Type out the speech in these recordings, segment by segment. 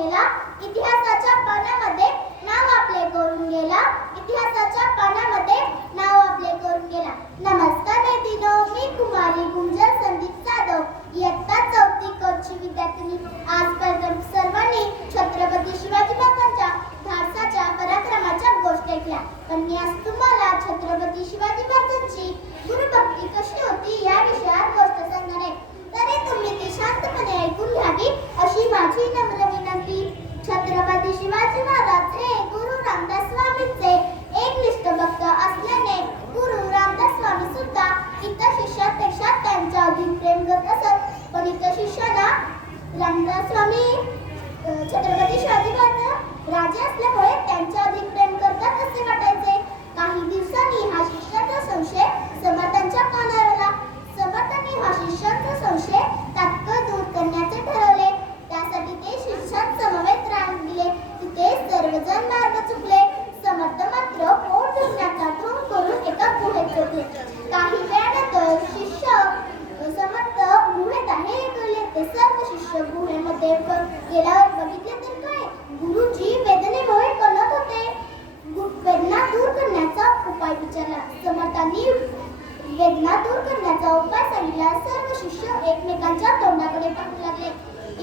गेला, इतिहासाच्या पानामध्ये नाव आपले करून गेला, इतिहासाच्या पानामध्ये नाव आपले करून गेला. नमस्कार मैत्रिणो, मी कुमारी गुंजन संदीप जाधव, इयत्ता 4थी क ची विद्यार्थिनी. आजपर्यंत सर्वांनी छत्रपती शिवाजी महाराजांच्या धाडसाच्या पराक्रमाच्या गोष्टी ऐकल्या, पण मी आज तुम्हाला छत्रपती शिवाजी महाराजांची गुरुभक्ती कशी होती या विषयावर गोष्ट सांगणार आहे. तरी तुम्ही ती शांतपणे ऐकून घ्यावी अशी माझी नम्र विनंती. छत्रपती शिवाजी महाराज हे गुरु रामदास स्वामींचे एकनिष्ठ भक्त असल्याने गुरु रामदास स्वामी सुद्धा इतर शिष्यापेक्षा त्यांच्या अधिक प्रेम करत असत. पण इतर शिष्यांना रामदास स्वामी छत्रपती शिवाजी महाराज राजे असल्यामुळे त्यांच्या अधिक प्रेम करतात असे वाटायचे. काही दिवसांनी हा शिष्याचा संशय समर्थांच्या कानावर आला. समर्थांनी हा शिष्याचा संशय तात्काळ दूर करण्याचे ठरवले. त्यासाठी ते शिष्यांसमवेत राहून दिले. तिथे सर्वजण मार्ग चुकले. समर्थ मात्र पोट धरण्याचा ढोंग करून एका गुहेत होते. काही वेळानंतर शिष्य समर्थ गुहेत आहे कळले. ते सर्व शिष्य गुहेमध्ये गेल्यावर बघितले तर काय, गुरुजी वेदनेमुळे कळत होते. वेदना दूर करण्याचा उपाय विचारला. समर्थांनी वेदना दूर करण्याचा उपाय सांगितला. सर्व शिष्य एकमेकांच्या तोंडाकडे पाहू लागले.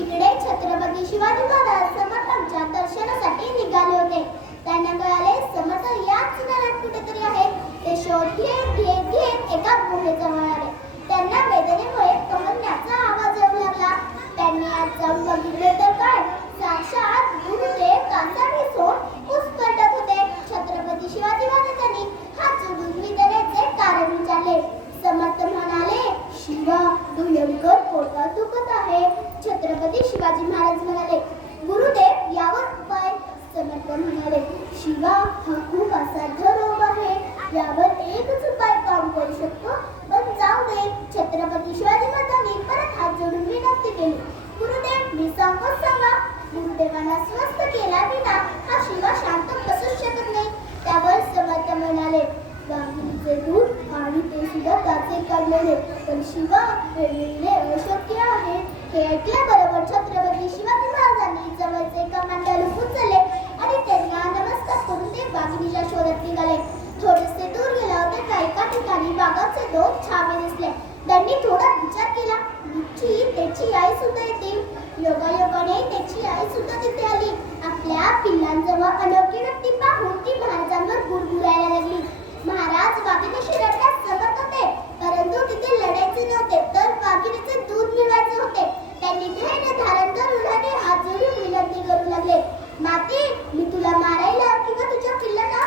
इकडे छत्रपती शिवाजी महाराज समर्थांच्या दर्शनासाठी निघाले होते. त्यांना कळाले समर्थ याच घरात कुठेतरी आहेत. ते शोध घेत एका गुहेजवळ आले. त्यांना वेदनेमुळे कहण्याचा आवाज येऊ लागला. त्यांनी आज जाऊन बघितले तर काय, साक्षात गुरुदेव काचा घेऊन पुष्कळत होते. छत्रपती शिवाजी महाराजांनी हात जोडून वेदनेचे कारण विचारले. समर्थ म्हणाले, शिवा भयंकर पोटात दुखत आहे. छत्रपती शिवाजी महाराज म्हणाले, गुरुदेव यावर उपाय. समर्थ म्हणाले, शिवा हा खूप असाध्य रोग आहे. यावर एकच उपाय काम करू शकतो, पण जाऊ दे. छत्रपती शिवाजी महाराजांनी परत हात जोडून विनंती केली, गुरुदेव मी सांगत सांगा. गुरुदेवांना स्वस्थ केला विना हा शिवा शांत बसूच शकत नाही. त्यावर समर्थ म्हणाले, वाघिणीचे दूध आणि ते सुद्धा त्याचे काढलेले, पण शिवा हे मिळणे अशक्य आहे. हे ऐकल्याबरोबर छत्रपती शिवाजी महाराजांनी जवळचे कमांडर उचलले आणि त्यांना नमस्कार करून ते वाघिणीच्या शोधात निघाले. थोडेसे दूर गेल्यावर त्यांना एका ठिकाणी वाघाचे 2 छावे दिसले. त्यांनी थोडा विचार केला, निश्चित त्याची आई सुद्धा येते. योगायोगाने त्याची आई सुद्धा तिथे आली. आपल्या पिल्लांजवळ अनोखी व्यक्ती पाहून ती महाराजांवर गुरगुरायला लागली. महाराज वाघिणीशी लढण्यास समर्थ होते, परंतु तिथे लढायचे नव्हते, तर वाघिणीचे दूध मिळवायचे होते. त्यांनी धैर्य धारण करून उन्हाने हात जोडून विनंती करू लागले, माते मी तुला मारायला किंवा तुझ्या पिल्लांना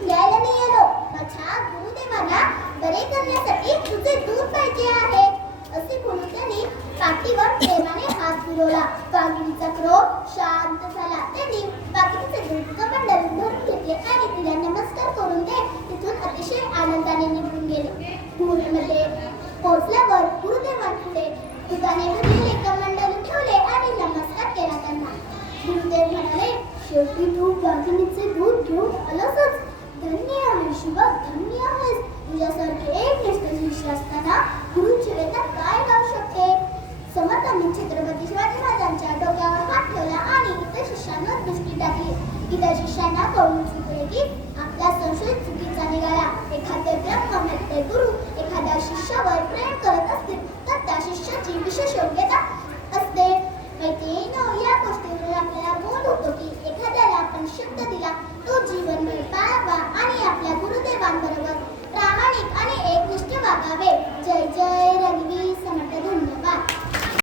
घ्यायला नाही आलो. माझ्या गुरुदेवांना बरे करण्यासाठी तुझे दूध पाहिजे आहे. असे बोलून त्यांनी पाठीवर प्रेमाने हात फिरवला. वाघिणीचा क्रोध शांत झाला. त्यांनी वाघिणीचे दूध कमंडलून भरून घेतले आणि तिला नमस्कार करून ते तिथून अतिशय आनंदाने निघून गेले. गुहेमध्ये पोहोचल्यावर गुरुदेवांपुढे दुधाने भरलेले कमंडलून ठेवले आणि नमस्कार केला त्यांना. गुरुदेव म्हणाले, शेवटी तू वाघिणीचे दूध घेऊन आलासच. धन्य आहे शिवा, धन्य आहेस. तुझ्यासारखे एक निष्ठ शिष्य असताना गुरुची वेदना काय गाऊ शकते. समर्थांनी छत्रपती शिवाजी महाराजांच्या डोक्यावर हात ठेवला आणि इतर शिष्यांवर दृष्टी टाकली. इतर शिष्यांना कळून चुकले की आपला संशय चुकीचा निघाला. एखादे ब्रह्मवेत्ते गुरु एखाद्या शिष्यावर प्रेम करत असतील तर त्या शिष्याची विशेष योग्यता